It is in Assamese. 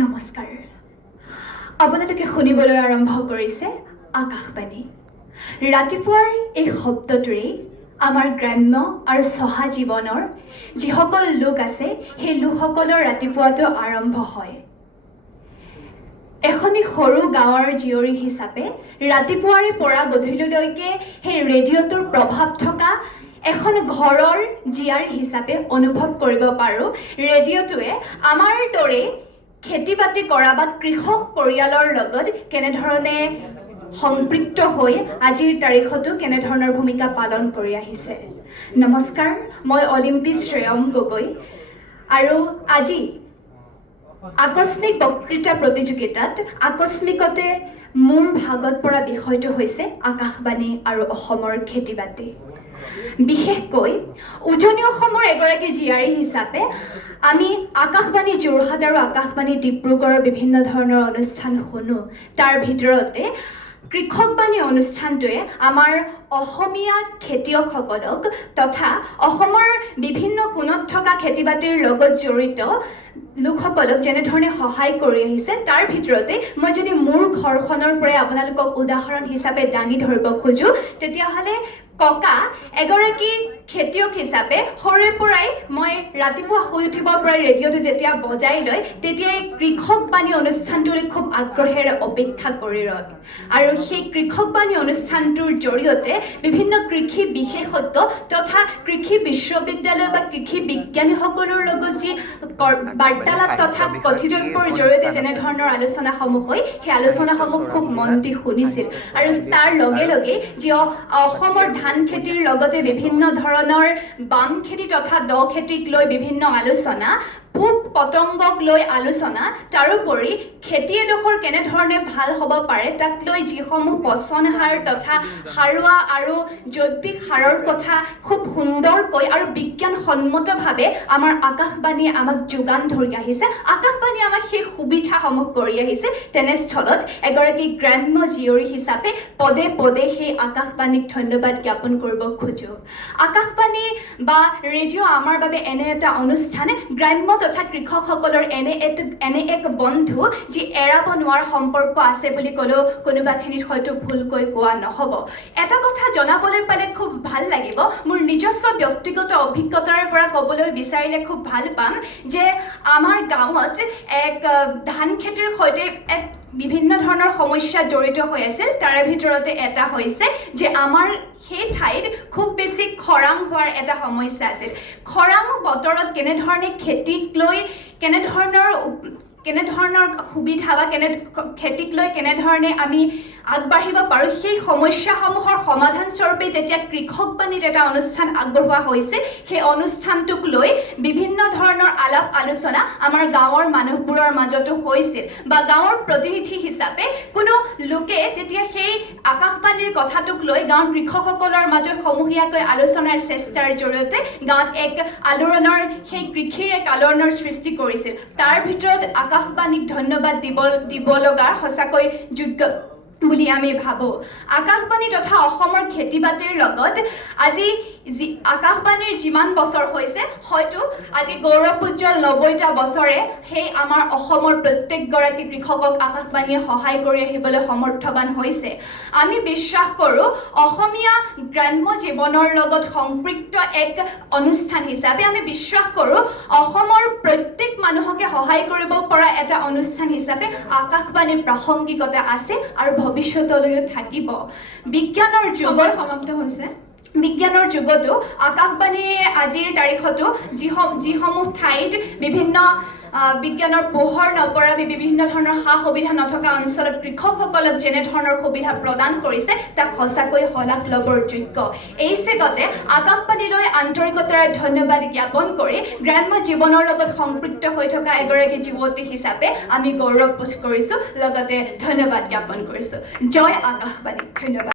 নমস্কাৰ আপোনালোকে শুনিবলৈ আৰম্ভ কৰিছে আকাশবাণী ৰাতিপুৱাৰ এই শব্দটোৰে আমাৰ গ্ৰাম্য আৰু চহা জীৱনৰ যিসকল লোক আছে সেই লোকসকলৰ ৰাতিপুৱাটো আৰম্ভ হয় এখনি সৰু গাঁৱৰ জীয়ৰী হিচাপে ৰাতিপুৱাৰে পৰা গধূলিলৈকে সেই ৰেডিঅ'টোৰ প্ৰভাৱ থকা এখন ঘৰৰ জীয়াৰী হিচাপে অনুভৱ কৰিব পাৰোঁ ৰেডিঅ'টোৱে আমাৰ দৰে খেতি বাতি কৰা বা কৃষক পৰিয়ালৰ লগত কেনেধৰণে সম্পৃক্ত হৈ আজিৰ তাৰিখতো কেনেধৰণৰ ভূমিকা পালন কৰি আহিছে নমস্কাৰ মই অলিম্পি শ্ৰেয়ম গগৈ আৰু আজি আকস্মিক বক্তৃতা প্ৰতিযোগিতাত আকস্মিকতে মোৰ ভাগত পৰা বিষয়টো হৈছে আকাশবাণী আৰু অসমৰ খেতি বাতি বিশেষকৈ উজনি অসমৰ এগৰাকী জীয়াৰী হিচাপে আমি আকাশবাণী যোৰহাট আৰু আকাশবাণী ডিব্ৰুগড়ৰ বিভিন্ন ধৰণৰ অনুষ্ঠান শুনো তাৰ ভিতৰতে কৃষকবাণী অনুষ্ঠানটোৱে আমাৰ অসমীয়া খেতিয়কসকলক তথা অসমৰ বিভিন্ন কোণত থকা খেতি বাতিৰ লগত জড়িত লোকসকলক যেনেধৰণে সহায় কৰি আহিছে তাৰ ভিতৰতে মই যদি মোৰ ঘৰখনৰ পৰাই আপোনালোকক উদাহৰণ হিচাপে দাঙি ধৰিব খোজো তেতিয়াহ'লে ককা এগৰাকী খেতিয়ক হিচাপে সৰুৰে পৰাই মই ৰাতিপুৱা শুই উঠিবৰ পৰাই ৰেডিঅ'টো যেতিয়া বজাই লয় তেতিয়াই কৃষকবাণী অনুষ্ঠানটোলৈ খুব আগ্ৰহেৰে অপেক্ষা কৰি ৰয় আৰু সেই কৃষকবাণী অনুষ্ঠানটোৰ জৰিয়তে বিভিন্ন কৃষি বিশেষজ্ঞ তথা কৃষি বিশ্ববিদ্যালয় বা কৃষি বিজ্ঞানীসকলৰ লগত যি বাৰ্তালাপ তথা কথিতব্যৰ জৰিয়তে যেনেধৰণৰ আলোচনাসমূহ হয় সেই আলোচনাসমূহ খুব মন দি শুনিছিল আৰু তাৰ লগে লগে যি অসমৰ ধান খেতিৰ লগতে বিভিন্ন ধৰণৰ বাম খেতি তথা দ খেতিক লৈ বিভিন্ন আলোচনা পোক পতংগক লৈ আলোচনা তাৰোপৰি খেতি এডোখৰ কেনেধৰণে ভাল হ'ব পাৰে তাক লৈ যিসমূহ পচন সাৰ তথা সাৰুৱা আৰু জৈৱিক সাৰৰ কথা খুব সুন্দৰকৈ আৰু বিজ্ঞানসন্মতভাৱে আমাৰ আকাশবাণীয়ে আমাক যোগান ধৰি আহিছে আকাশবাণীয়ে আমাক সেই সুবিধাসমূহ কৰি আহিছে তেনেস্থলত এগৰাকী গ্ৰাম্য জীয়ৰী হিচাপে পদে পদে সেই আকাশবাণীক ধন্যবাদ জ্ঞাপন কৰিব খোজো আকাশবাণী বা ৰেডিঅ' আমাৰ বাবে এনে এটা অনুষ্ঠানে গ্ৰাম্য তথা কৃষকসকলৰ এনে এক বন্ধু যি এৰাব নোৱাৰা সম্পৰ্ক আছে বুলি ক'লেও কোনোবাখিনিত হয়তো ভুলকৈ কোৱা নহ'ব এটা কথা জনাবলৈ পালে খুব ভাল লাগিব মোৰ নিজস্ব ব্যক্তিগত অভিজ্ঞতাৰ পৰা ক'বলৈ বিচাৰিলে খুব ভাল পাম যে আমাৰ গাঁৱত এক ধান খেতিৰ সৈতে এক বিভিন্ন ধৰণৰ সমস্যা জড়িত হৈ আছিল তাৰে ভিতৰতে এটা হৈছে যে আমাৰ সেই ঠাইত খুব বেছি খৰাং হোৱাৰ এটা সমস্যা আছিল খৰাং বতৰত কেনেধৰণে খেতিক লৈ কেনেধৰণৰ সুবিধা বা খেতিক লৈ কেনেধৰণে আমি আগবাঢ়িব পাৰোঁ সেই সমস্যাসমূহৰ সমাধান স্বৰূপে যেতিয়া কৃষকবাণীত এটা অনুষ্ঠান আগবঢ়োৱা হৈছিল সেই অনুষ্ঠানটোক লৈ বিভিন্ন ধৰণৰ আলাপ আলোচনা আমাৰ গাঁৱৰ মানুহবোৰৰ মাজতো হৈছিল বা গাঁৱৰ প্ৰতিনিধি হিচাপে কোনো লোকে তেতিয়া সেই আকাশবাণীৰ কথাটোক লৈ গাঁৱৰ কৃষকসকলৰ মাজত সমূহীয়াকৈ আলোচনাৰ চেষ্টাৰ জৰিয়তে গাঁৱত এক আলোড়নৰ সেই কৃষিৰ এক আলোড়নৰ সৃষ্টি কৰিছিল তাৰ ভিতৰত আকাশবাণীক ধন্যবাদ দিব লগা সঁচাকৈ যোগ্য বুলি আমি ভাবোঁ আকাশবাণী তথা অসমৰ খেতি বাতিৰ লগত আজি আকাশবাণীৰ যিমান বছৰ হৈছে হয়তো আজি গৌৰৱোজ্জ্বল 90টা বছৰে সেই আমাৰ অসমৰ প্ৰত্যেকগৰাকী কৃষকক আকাশবাণীয়ে সহায় কৰি আহিবলৈ সমৰ্থবান হৈছে আমি বিশ্বাস কৰোঁ অসমীয়া গ্ৰাম্য জীৱনৰ লগত সম্পৃক্ত এক অনুষ্ঠান হিচাপে আমি বিশ্বাস কৰোঁ অসমৰ প্ৰত্যেক মানুহকে সহায় কৰিব পৰা এটা অনুষ্ঠান হিচাপে আকাশবাণীৰ প্ৰাসংগিকতা আছে আৰু ভৱিষ্যতলৈও থাকিব বিজ্ঞানৰ যুগত সমাপ্ত হৈছে বিজ্ঞানৰ যুগতো আকাশবাণীয়ে আজিৰ তাৰিখতো যিসমূহ ঠাইত বিভিন্ন বিজ্ঞানৰ পোহৰ নপৰা বিভিন্ন ধৰণৰ সা সুবিধা নথকা অঞ্চলত কৃষকসকলক যেনেধৰণৰ সুবিধা প্ৰদান কৰিছে তাক সঁচাকৈ শলাগ ল'বৰ যোগ্য এই চেগতে আকাশবাণীলৈ আন্তৰিকতাৰে ধন্যবাদ জ্ঞাপন কৰি গ্ৰাম্য জীৱনৰ লগত সম্পৃক্ত হৈ থকা এগৰাকী যুৱতী হিচাপে আমি গৌৰৱবোধ কৰিছোঁ লগতে ধন্যবাদ জ্ঞাপন কৰিছোঁ জয় আকাশবাণী ধন্যবাদ